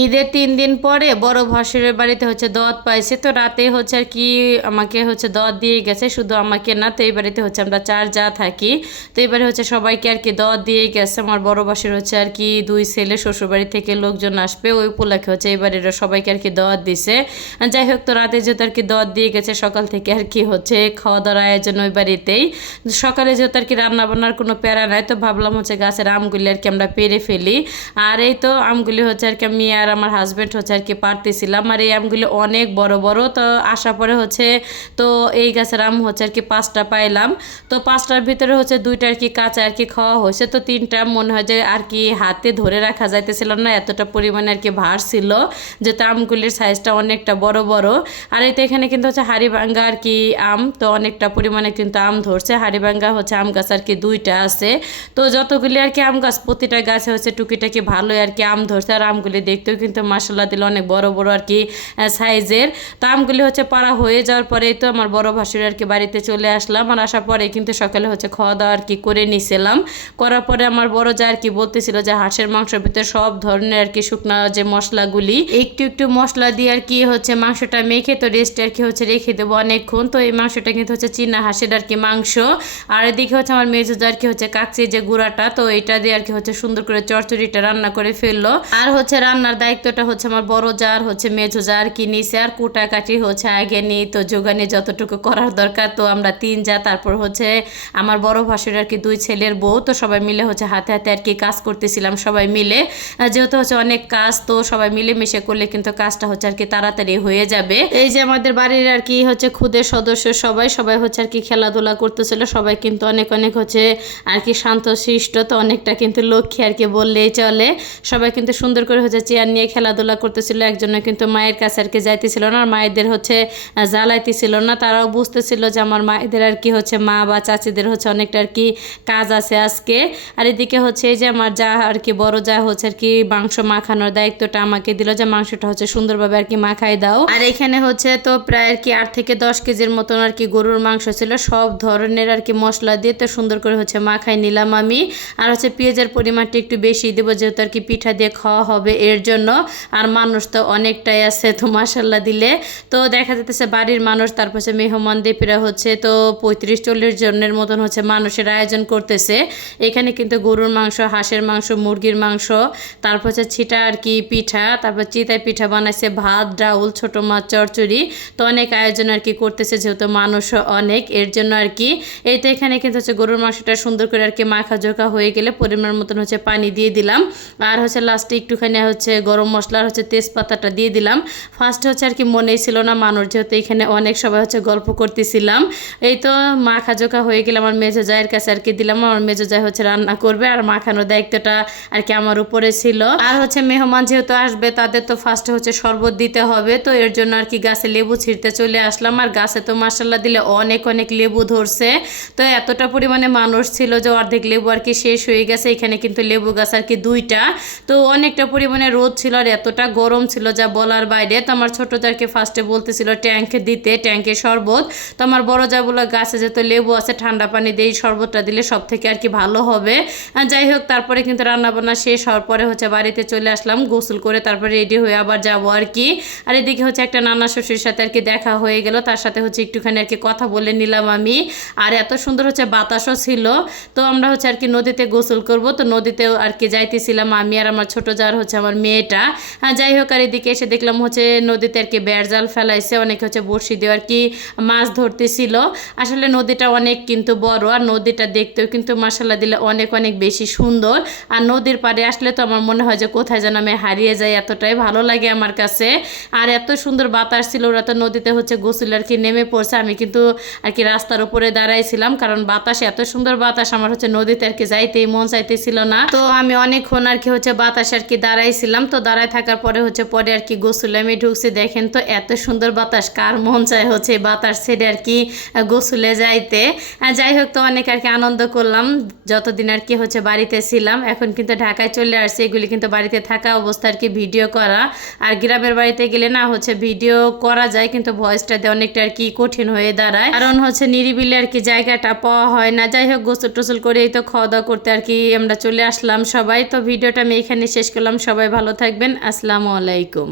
ঈদের 3 দিন পরে বড় ভাসুরের বাড়িতে হচ্ছে দাওয়াত পাইছে, তো রাতে হচ্ছে আর কি আমাকে হচ্ছে দাওয়াত দিয়ে গেছে, শুধু আমাকে না, তো এই বাড়িতে হচ্ছে আমরা 4 যা থাকি। তো এবারে হচ্ছে সবাইকে আর কি দাওয়াত দিয়ে গেছে। আমার বড় ভাসুর হচ্ছে আর কি 2 ছেলে শ্বশুরবাড়ি থেকে লোকজন আসবে, ওই উপলক্ষে হচ্ছে এই বাড়ির সবাইকে আর কি দাওয়াত দিছে। যাই হোক, তো রাতে যেহেতু আর কি দাওয়াত দিয়ে গেছে, সকাল থেকে আর কি হচ্ছে খাওয়া দাওয়ার আয়োজন ওই বাড়িতেই। সকালে যেহেতু আর কি রান্না বান্নার কোনো প্যারা নাই, তো ভাবলাম হচ্ছে গাছের আমগুলি আর কি আমরা পেরে ফেলি। আর এই তো আমগুলি হচ্ছে আর কি আমি আর আমার হাজব্যান্ড হচ্ছে আর কি পারতেছিলাম। আর এই আমগুলি অনেক বড় বড়, তো আসা পরে হচ্ছে তো এই গাছের আম হচ্ছে আর কি 5টা পাইলাম। তো 5টার ভিতরে হচ্ছে 2টা আর কি কাঁচা আর কি খাওয়া হয়েছে, তো 3টা মনে হয় যে আর কি হাতে ধরে রাখা যাইতেছিল না, এতটা পরিমাণে আর কি ভার ছিল, যেহেতু আমগুলির সাইজটা অনেকটা বড় বড়। আর এই তো এখানে কিন্তু হচ্ছে হাড়িভাঙ্গা আর কি আম, তো অনেকটা পরিমাণে কিন্তু আম ধরছে। হাড়িভাঙ্গা হচ্ছে আম গাছ আর কি 2টা আছে। তো যতগুলি আর কি আম গাছ, প্রতিটা গাছে হচ্ছে টুকিটাকি ভালোই আর কি আম ধরছে। আর আমগুলি দেখতেও কিন্তু মাসাল্লাহ দিলে অনেক বড় বড় আর কি সাইজের। তো আমগুলি হচ্ছে পাড়া হয়ে যাওয়ার পরেই তো আমার বড় ভাসুর আর কি বাড়িতে চলে আসলাম। আর আসার পরে কিন্তু সকালে হচ্ছে খাওয়া দাওয়া আর কি করে নিছিলাম। করার পরে আমার বড় যা আর কি বলতেছিল যে হাঁসের মাংসের ভিতরে সব ধরনের আর কি শুকনা যে মশলাগুলি, একটু একটু মশলা দিয়ে আর কি হচ্ছে মাংসটা মেখে তো রেস্টে আর কি হচ্ছে রেখে দেবো অনেকক্ষণ। তো এই মাংসটা কিন্তু হচ্ছে চীনা হাঁসের আর কি মাংস। আর এদিকে হচ্ছে আমার মেজুদা আর কি হচ্ছে কাকচি যে গুঁড়াটা, তো এটা দিয়ে আর কি হচ্ছে সুন্দর করে চচ্চড়িটা রান্না করে ফেললো। আর হচ্ছে রান্নার দায়িত্বটা হচ্ছে আমার বড় জার হচ্ছে মেজো জার কি নিছে। আর কুটাকাটি হচ্ছে আগে নিই, তো যোগানি যতটুকু করার দরকার। তো আমরা 3 যা, তারপর হচ্ছে আমার বড় ভাসুর আর কি 2 ছেলের বউ, তো সবাই মিলে হচ্ছে হাতে হাতে আর কি কাজ করতেছিলাম সবাই মিলে। যেহেতু হচ্ছে অনেক কাজ, তো সবাই মিলে মিশে করলে কিন্তু কাজটা হচ্ছে আর কি তাড়াতাড়ি হয়ে যাবে। এই যে আমাদের বাড়ির আর কি হচ্ছে খুদের সদস্য সবাই সবাই হচ্ছে আর কি খেলাধুলা করতেছিল, সবাই কিন্তু অনেক অনেক হচ্ছে আর কি শান্তশিষ্ট, তো অনেকটা কিন্তু লক্ষ্মী আর কি বললেই চলে। সবাই কিন্তু সুন্দর করে হচ্ছে চেয়ার নিয়ে খেলাধুলা করতেছিল। একজনে কিন্তু মায়ের কাছে আর কি যাইতেছিল না, আর মায়েদের হচ্ছে জ্বালাইতেছিল না। তারাও বুঝতেছিল যে আমার মায়েদের আর কি হচ্ছে মা বা চাচিদের হচ্ছে অনেকটা আর কি কাজ আছে আজকে। আর এদিকে হচ্ছে এই যে আমার যা আর কি বড় যা হচ্ছে আর কি মাংস মাখানোর দায়িত্বটা আমাকে দিল, যে মাংসটা হচ্ছে সুন্দরভাবে আর কি মাখাই দাও। আর এখানে হচ্ছে তো প্রায় আর কি 8 থেকে 10 কেজির মতন আর কি গরুর মাংস ছিল, সব ধরনের আর কি মশলা দিয়ে তো সুন্দর করে হচ্ছে মাখাই নিলাম আমি। আর হচ্ছে পেঁয়াজের পরিমাণটা একটু বেশি দেবো, যেহেতু আর কি পিঠা দিয়ে খাওয়া হবে এর জন্য। আর মানুষ তো অনেকটাই আছে, তো মাসাল্লাহ দিলে তো দেখা যেতেছে বাড়ির মানুষ, তারপর হচ্ছে মেহমান দেপীরা হচ্ছে তো 35-40 জনের মতন হচ্ছে মানুষের আয়োজন করতেছে। এখানে কিন্তু গরুর মাংস, হাঁসের মাংস, মুরগির মাংস, তারপর হচ্ছে ছিটা আর কি পিঠা, তারপর চিতাই পিঠা বানাইছে, ভাত ডাউল, ছোটো মাছ চচ্চড়ি, তো অনেক আয়োজন আর কি করতেছে, যেহেতু মানুষ অনেক এর জন্য আর কি। এই তো এখানে কিন্তু হচ্ছে গরুর মাংসটা সুন্দর করে আর কি মাখা জোখা হয়ে গেলে পরিমাণ মতন হচ্ছে পানি দিয়ে দিলাম। আর হচ্ছে লাস্টে একটুখানি হচ্ছে গরম মশলার হচ্ছে তেজপাতাটা দিয়ে দিলাম। ফার্স্টে হচ্ছে আর কি মনেই ছিল না মানুষ, যেহেতু এখানে অনেক সবাই হচ্ছে গল্প করতেছিলাম। এই তো মাখা জোখা হয়ে গেলে আমার মেজো জায়ের কাছে আর কি দিলাম। আমার মেজো জায় হচ্ছে রান্না করবে, আর মাখানোর দায়িত্বটা আর কি আমার উপরে ছিল। আর হচ্ছে মেহমান যেহেতু আসবে, তাদের তো ফার্স্টে হচ্ছে শরবত দিতে হবে, তো এর জন্য আর কি গাছে লেবু ছিঁড়তে চলে আসলাম। আর গাছে তো মাসাল্লাহ দিলে অনেক অনেক লেবু ধরছে, তো এতটা পরিমাণে মানুষ ছিল যে অর্ধেক লেবু আর কি শেষ হয়ে গেছে। এখানে কিন্তু লেবু গাছ আর কি 2টা, তো অনেকটা পরিমাণে রোদ ছিল আর এতটা গরম ছিল যা বলার বাইরে। তো আমার ছোটো জারকে ফার্স্টে বলতেছিল ট্যাঙ্কে দিতে, ট্যাঙ্কে শরবত। তো আমার বড় যা বলে গাছে যেহেতু লেবু আছে, ঠান্ডা পানি দিয়ে শরবতটা দিলে সব থেকে আর কি ভালো হবে। যাই হোক, তারপরে কিন্তু রান্নাবান্না শেষ হওয়ার পরে হচ্ছে বাড়িতে চলে আসলাম গোসল করে, তারপরে রেডি হয়ে আবার যাবো আর কি। আর এদিকে হচ্ছে একটা নানা শ্বশুর সাথে আর কি দেখা হয়ে গেল, তার সাথে হচ্ছে একটুখানি আর কি কথা বলে নিলাম আমি। আর এত সুন্দর হচ্ছে বাতাসও ছিল, তো আমরা হচ্ছে আর কি নদীতে গোসল করব, তো নদীতেও আর কি যাইতেছিলাম আমি আর আমার ছোটো জার হচ্ছে আমার মেয়েটা। যাই হোক, আর এদিকে এসে দেখলাম হচ্ছে নদীতে আর কি বেড় জাল ফেলাইছে, অনেকে হচ্ছে বড়শি দিয়ে আর কি মাছ ধরতেছিল। আসলে নদীটা অনেক কিন্তু বড়, আর নদীটা দেখতেও কিন্তু মাসাল্লাহ দিলে অনেক অনেক বেশি সুন্দর। আর নদীর পাড়ে আসলে তো আমার মনে হয় যে কোথায় যেন আমি হারিয়ে যাই, এতটাই ভালো লাগে আমার কাছে। আর এত সুন্দর বাতাস ছিল, ওরা তো নদীতে হচ্ছে গোসল আর কি নেমে পড়ছে, আমি কিন্তু আর কি রাস্তার উপরে দাঁড়াইছিলাম, কারণ বাতাস এত সুন্দর বাতাস, আমার হচ্ছে নদীতে আর কি যাইতেই মন চাইতেছিল না। তো আমি অনেকক্ষণ আর কি হচ্ছে বাতাস আর কি দাঁড়াইছিলাম, তো দাঁড়ায় থাকার পরে হচ্ছে পরে আর কি গোসলে আমি ঢুকছি। দেখেন তো এত সুন্দর বাতাস, কার মন চায় হচ্ছে বাতাস ছেড়ে আর কি গোসলে যাইতে। যাই হোক, তো অনেক আর কি আনন্দ করলাম যতদিন আর কি হচ্ছে বাড়িতে ছিলাম। এখন কিন্তু ঢাকায় চলে আসছে, এগুলি কিন্তু বাড়িতে থাকা অবস্থা আর কি ভিডিও করা। আর গ্রামের বাড়িতে গেলে না হচ্ছে ভিডিও করা যায়, কিন্তু ভয়েসটা দিয়ে অনেকটা আর কি কঠিন হয়ে দাঁড়ায়, কারণ হচ্ছে নিরিবিলি আর কি জায়গাটা পাওয়া হয় না। যাই হোক, গোসল টোসল করে এই তো খাওয়া দাওয়া করতে আর কি আমরা চলে আসলাম সবাই। তো ভিডিওটা আমি এখানে শেষ করলাম, সবাই ভালো থাকবেন। থাকবেন। আসসালামু আলাইকুম।